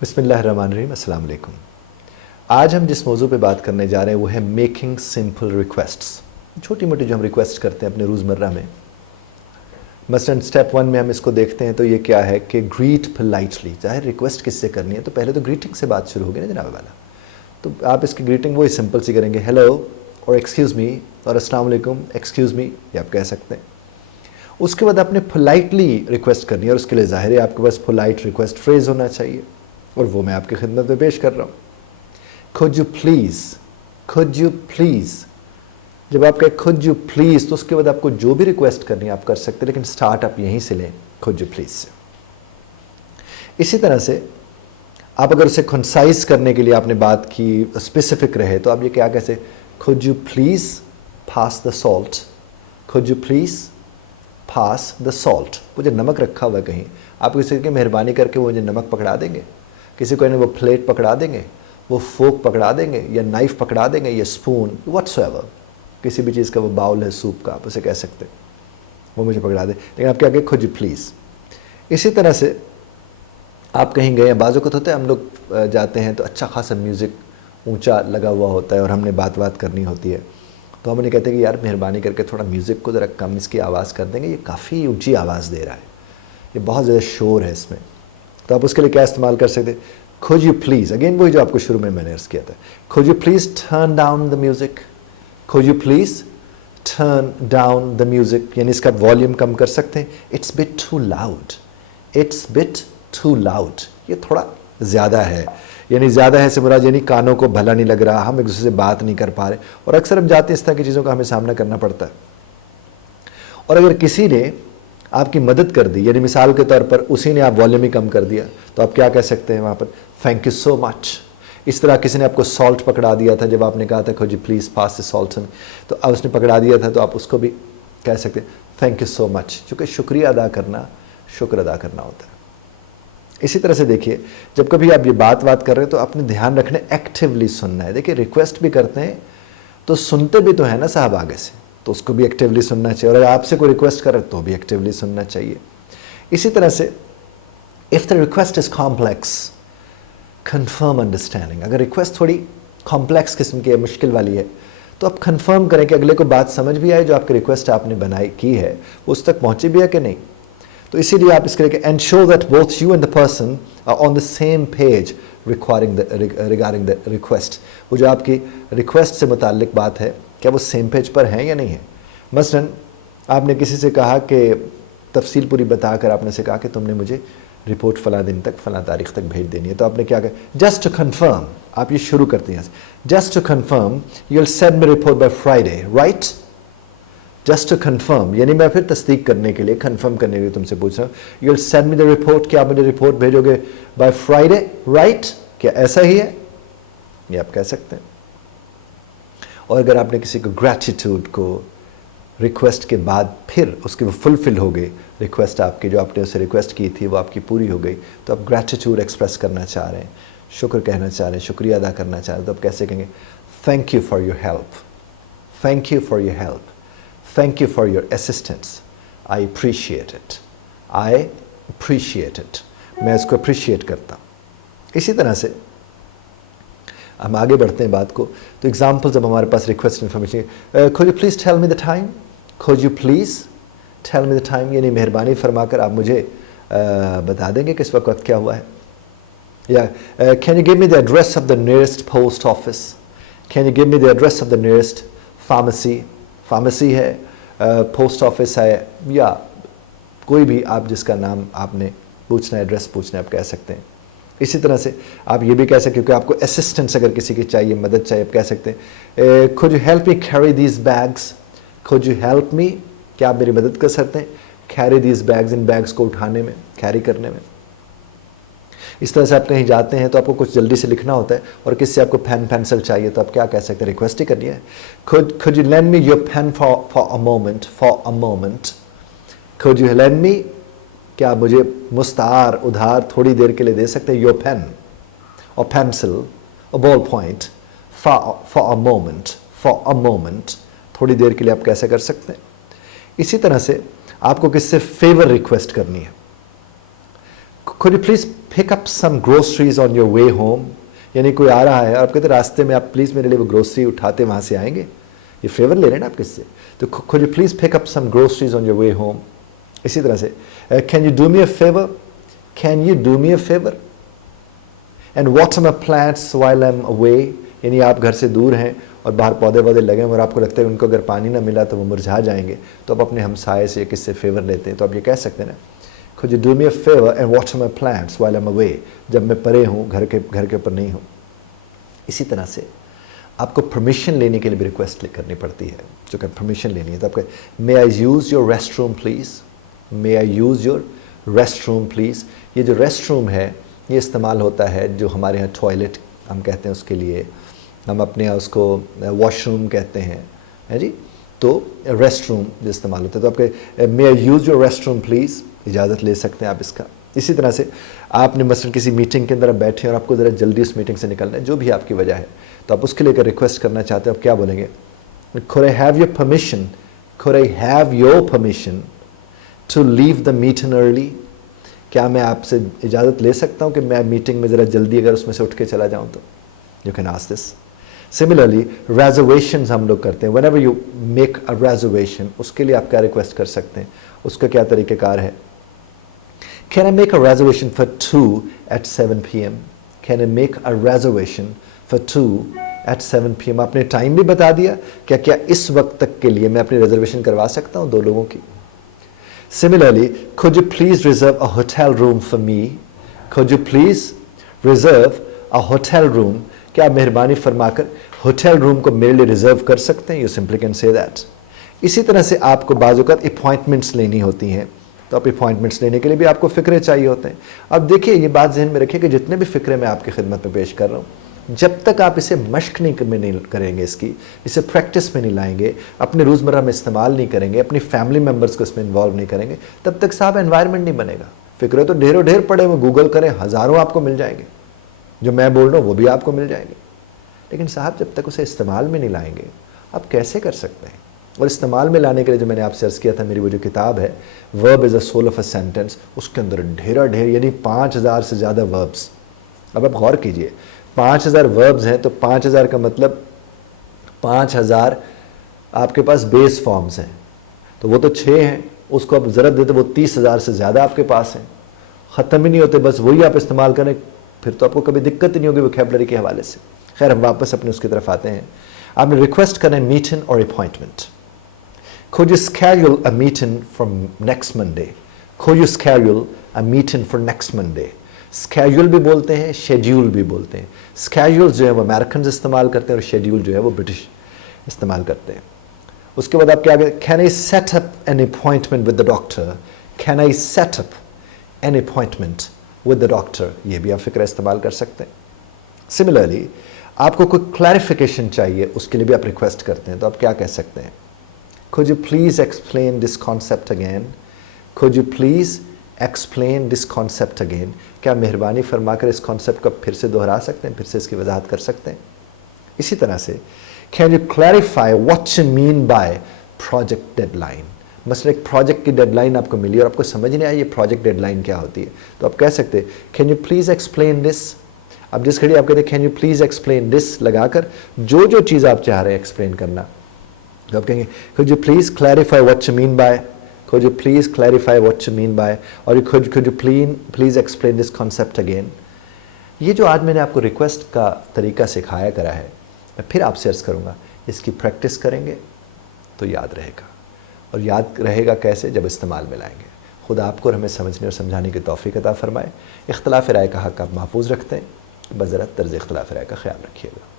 बिस्मिल्लाहिर्रहमानिर्रहीम, अस्सलाम वालेकुम। आज हम जिस मौजू पे बात करने जा रहे हैं वो है मेकिंग सिंपल रिक्वेस्ट्स। छोटी मोटी जो हम रिक्वेस्ट करते हैं अपने रोज़मर्रा में, मसलन स्टेप 1 में हम इसको देखते हैं तो ये क्या है कि ग्रीट पोलाइटली। चाहे रिक्वेस्ट किससे करनी है तो पहले तो ग्रीटिंग से बात शुरू होगी ना जनाब वाला। तो आप इसकी ग्रीटिंग वही सिंपल सी करेंगे, हेलो और एक्सक्यूज़ मी और अस्सलाम वालेकुम, एक्सक्यूज़ मी, ये आप कह सकते हैं। उसके बाद आपने पोलाइटली रिक्वेस्ट करनी है और उसके लिए ज़ाहिर है आपके पास पोलाइट रिक्वेस्ट फ्रेज़ होना चाहिए और वो मैं आपकी खिदमत में पेश कर रहा हूँ। खुद यू प्लीज़, खुद यू प्लीज़। जब आप कहें खुद यू प्लीज़ तो उसके बाद आपको जो भी रिक्वेस्ट करनी है आप कर सकते हैं, लेकिन स्टार्ट आप यहीं से लें, खुद यू प्लीज़ से। इसी तरह से आप अगर उसे कंसाइज करने के लिए आपने बात की, स्पेसिफिक रहे, तो आप ये क्या कैसे, could you please pass the salt, could you please pass the salt. वो जो नमक रखा हुआ है कहीं, आप किसी की मेहरबानी करके वो जो नमक पकड़ा देंगे, किसी को वो प्लेट पकड़ा देंगे, वो फोक पकड़ा देंगे या नाइफ पकड़ा देंगे या स्पून, व्हाट्सएवर, किसी भी चीज़ का वो बाउल है सूप का, आप उसे कह सकते हैं, वो मुझे पकड़ा दे। लेकिन आप क्या कहें, खुद यू प्लीज़। इसी तरह से आप कहीं गए हैं, बाज़ों को तो होता है हम लोग जाते हैं तो अच्छा खासा म्यूज़िक ऊंचा लगा हुआ होता है और हमने बात करनी होती है, तो हम उन्हें कहते हैं कि यार मेहरबानी करके थोड़ा म्यूज़िक को ज़रा कम इसकी आवाज़ कर देंगे, ये काफ़ी ऊंची आवाज़ दे रहा है, ये बहुत ज़्यादा शोर है इसमें। तो आप उसके लिए क्या इस्तेमाल कर सकते हैं, खुद यू प्लीज़। अगेन वही जो आपको शुरू में मैंने अर्ज़ किया था, could you please turn down the music, could you please turn down the music, यानी इसका वॉल्यूम कम कर सकते हैं। It's bit too loud, it's bit too loud, ये थोड़ा ज़्यादा है, यानी ज़्यादा है से मुराद यानी कानों को भला नहीं लग रहा, हम एक दूसरे से बात नहीं कर पा रहे, और अक्सर हम जाते हैं इस तरह की चीज़ों का हमें सामना करना पड़ता है। और अगर किसी ने आपकी मदद कर दी, यानी मिसाल के तौर पर उसी ने आप वॉल्यूम ही कम कर दिया, तो आप क्या कह सकते हैं वहाँ पर, थैंक यू सो मच। इस तरह किसी ने आपको सॉल्ट पकड़ा दिया था, जब आपने कहा था could you please pass the salt, तो अब उसने पकड़ा दिया था, तो आप उसको भी कह सकते हैं थैंक यू सो मच, क्योंकि शुक्रिया अदा करना शुक्र अदा करना होता है। इसी तरह से देखिए, जब कभी आप ये बात कर रहे हैं तो आपने ध्यान रखना एक्टिवली सुनना है। देखिए रिक्वेस्ट भी करते हैं तो सुनते भी तो है ना साहब आगे से, तो उसको भी एक्टिवली सुनना चाहिए, और अगर आपसे कोई रिक्वेस्ट करे तो भी एक्टिवली सुनना चाहिए। इसी तरह से if the request is complex, confirm understanding. अगर रिक्वेस्ट थोड़ी कॉम्प्लेक्स किस्म की है, मुश्किल वाली है, तो आप कन्फर्म करें कि अगले को बात समझ भी आए, जो आपकी रिक्वेस्ट आपने बनाई की है वो उस तक पहुँची भी है कि नहीं। तो इसीलिए आप इसके लिए ensure that both you and the person are on the same page regarding the request. वो जो आपकी रिक्वेस्ट से मुताल्लिक बात है, क्या वो सेम पेज पर हैं या नहीं है। मसलन आपने किसी से कहा कि तफसील पूरी बताकर आपने से कहा कि तुमने मुझे रिपोर्ट फ़लाँ दिन तक फ़लाँ तारीख तक भेज देनी है, तो आपने क्या कहा, जस्ट टू कन्फर्म, आप ये शुरू करते हैं, just to confirm you will send me report by Friday, right. Just to confirm, यानी मैं फिर तस्दीक करने के लिए, कन्फर्म करने के लिए तुमसे पूछ रहा हूँ, you will send me the report, क्या आप मुझे रिपोर्ट भेजोगे बाय फ्राइडे, राइट, क्या ऐसा ही है, ये आप कह सकते हैं। और अगर आपने किसी को ग्रैटिट्यूड को रिक्वेस्ट के बाद फिर उसकी वो फुलफिल हो गई, रिक्वेस्ट आपकी जो आपने उसे रिक्वेस्ट की थी वो आपकी पूरी हो गई, तो आप ग्रैटिट्यूड एक्सप्रेस करना चाह रहे हैं, शुक्र कहना चाह रहे हैं, शुक्रिया अदा करना चाह रहे हैं, तो आप कैसे कहेंगे, thank you for your help, thank you for your help, thank you for your assistance, I appreciate it, I appreciate it, मैं इसको appreciate करता हूँ। इसी तरह से हम आगे बढ़ते हैं बात को, तो एग्जाम्पल जब हमारे पास request information, could you please tell me the time, could you please tell me the time, यानी मेहरबानी फरमाकर आप मुझे बता देंगे कि इस वक्त क्या हुआ है, या can you give me the address of the nearest post office, can you give me the address of the nearest pharmacy, pharmacy है, पोस्ट ऑफिस है, या कोई भी आप जिसका नाम आपने पूछना है, एड्रेस पूछना है, आप कह सकते हैं। इसी तरह से आप ये भी कह सकते हैं, क्योंकि आपको असिस्टेंस अगर किसी की चाहिए, मदद चाहिए, आप कह सकते हैं खुद you help me carry these bags, खुद यू हेल्प मी, क्या आप मेरी मदद कर सकते हैं carry these bags, in bags को उठाने में, कैरी करने में। इस तरह से आप कहीं जाते हैं तो आपको कुछ जल्दी से लिखना होता है और किससे आपको पेन पेंसिल चाहिए, तो आप क्या कह सकते हैं, रिक्वेस्ट ही करनी है, could you lend me your pen for a moment, for a moment, could you lend me, क्या मुझे मुस्तार उधार थोड़ी देर के लिए दे सकते हैं, your pen or pencil or ball point for a moment, for a moment, थोड़ी देर के लिए आप कैसे कर सकते हैं। इसी तरह से आपको किससे फेवर रिक्वेस्ट करनी है, could you please pick up some groceries on your way home? यानी कोई आ रहा है और आप कहते रास्ते में आप प्लीज़ मेरे लिए वो ग्रोसरी उठाते वहाँ से आएंगे, ये फेवर ले रहे हैं ना आप किससे, तो could you please pick up some groceries on your way home? इसी तरह से can you do me a favor? Can you do me a favor? And water my plants while I'm away? यानी आप घर से दूर हैं और बाहर पौधे वौधे लगे हैं और आपको लगता है उनको अगर पानी ना मिला तो वो मुरझा जाएंगे, तो आप अपने हमसाये से किससे फेवर लेते हैं, तो आप ये कह सकते हैं ना, could you do me a favor and water my plants while I'm away? जब मैं परे हूँ, घर के ऊपर नहीं हूँ। इसी तरह से आपको परमिशन लेने के लिए भी रिक्वेस्ट करनी पड़ती है, जो कि परमिशन लेनी है तो आपको may I use your rest room please, may I use your rest room please. ये जो रेस्ट रूम है ये इस्तेमाल होता है, जो हमारे यहाँ टॉयलेट हम कहते हैं उसके लिए, हम अपने यहाँ उसको वॉशरूम कहते हैं, है जी, तो रेस्ट रूम जो इस्तेमाल होता है, तो आपके may I use your rest room please, इजाज़त ले सकते हैं आप इसका। इसी तरह से आपने मसलन किसी मीटिंग के अंदर बैठे हैं और आपको ज़रा जल्दी उस मीटिंग से निकलना है, जो भी आपकी वजह है, तो आप उसके लिए अगर रिक्वेस्ट करना चाहते हो आप क्या बोलेंगे, could I have your permission, could I have your permission to leave the meeting early? क्या मैं आपसे इजाज़त ले सकता हूँ कि मैं मीटिंग में ज़रा जल्दी अगर उसमें से उठ के चला जाऊँ तो? You can ask this. Similarly reservations हम लोग करते हैं, whenever you make a reservation, उसके लिए आप क्या रिक्वेस्ट कर सकते हैं, उसका क्या तरीक़ेकार है। Can I make a reservation for 2 at 7 p.m? Can I make a reservation for 2 at 7 p.m? आपने टाइम भी बता दिया, क्या इस वक्त तक के लिए मैं अपनी रिजर्वेशन करवा सकता हूँ 2 लोगों की। Similarly, could you please reserve a hotel room for me? Could you please reserve a hotel room? क्या मेहरबानी फरमाकर होटल रूम को मेरे लिए रिजर्व कर सकते हैं? You simply can say that. इसी तरह से आपको बाज़ औक़ात अपॉइंटमेंट्स लेनी होती हैं, तो आप अपॉइंटमेंट्स लेने के लिए भी आपको फ़िक्रे चाहिए होते हैं। अब देखिए ये बात जहन में रखिए कि जितने भी फ़िक्रे मैं आपकी खिदमत में पेश कर रहा हूँ, जब तक आप इसे मश्क नहीं करेंगे, इसे प्रैक्टिस में नहीं लाएंगे, अपने रोज़मर्रा में इस्तेमाल नहीं करेंगे, अपनी फैमिली मेम्बर्स को इसमें इन्वॉल्व नहीं करेंगे, तब तक साहब एनवायरनमेंट नहीं बनेगा। फ़िक्रे तो ढेरों ढेर पड़े हुए, गूगल करें, हज़ारों आपको मिल जाएंगे, जो मैं बोल रहा हूँ वो भी आपको मिल जाएंगे, लेकिन साहब जब तक उसे इस्तेमाल में नहीं लाएंगे आप कैसे कर सकते हैं। और इस्तेमाल में लाने के लिए जो मैंने आपसे अर्ज़ किया था, मेरी वो जो किताब है verb is a soul of a sentence, उसके अंदर ढेर यानी 5000 से ज़्यादा वर्ब्स। अब आप गौर कीजिए, 5000 वर्ब्स हैं तो 5000 का मतलब 5000 आपके पास बेस फॉर्म्स हैं, तो वो तो 6 हैं, उसको आप ज़रूरत देते वो 30,000 से ज़्यादा आपके पास हैं, ख़त्म ही नहीं होते, बस वही आप इस्तेमाल करें, फिर तो आपको कभी दिक्कत ही नहीं होगी वोकैबुलरी के हवाले से। खैर हम वापस अपने उसकी तरफ आते हैं। आपने रिक्वेस्ट करना है मीटिंग और appointment. Could you schedule a meeting for next Monday? Could you schedule a meeting for next Monday? Schedule भी बोलते हैं, schedule भी बोलते हैं। Schedule जो है वो अमेरिकन इस्तेमाल करते हैं और schedule जो है वो ब्रिटिश इस्तेमाल करते हैं। उसके बाद आप क्या कहते हैं, Can I set up an appointment with the doctor? Can I set up an appointment with the doctor? ये भी आप फ़िक्र इस्तेमाल कर सकते हैं। Similarly, आपको कोई क्लैरिफिकेशन चाहिए, उसके लिए भी आप रिक्वेस्ट करते हैं, तो आप क्या कह सकते हैं, Could you please explain this concept again? Could you please explain this concept again? क्या मेहरबानी फरमाकर इस कॉन्सेप्ट को फिर से दोहरा सकते हैं, फिर से इसकी वजाहत कर सकते हैं। इसी तरह से Can you clarify what you mean by project deadline? मसलन एक प्रोजेक्ट की डेडलाइन आपको मिली और आपको समझ नहीं आया ये प्रोजेक्ट डेडलाइन क्या होती है, तो आप कह सकते हैं Can you please explain this? अब जिस घड़ी आप कहते हैं Can you please explain this लगाकर जो चीज़ आप चाह रहे हैं एक्सप्लेन करना, तो आप कहेंगे Could you please clarify what you mean by? Could you please clarify what you mean by? और could you please explain this concept again? ये जो आज मैंने आपको रिक्वेस्ट का तरीका सिखाया करा है, मैं फिर आपसे अर्ज़ करूँगा, इसकी प्रैक्टिस करेंगे तो याद रहेगा। और याद रहेगा कैसे? जब इस्तेमाल में लाएंगे। खुदा आपको और हमें समझने और समझाने की तौफीक अता फरमाए। इख्तिलाफ़ राय का हक़ आप महफूज रखते हैं, बज़रत तर्ज़ इख्तिलाफ़ राय का ख्याल रखिएगा।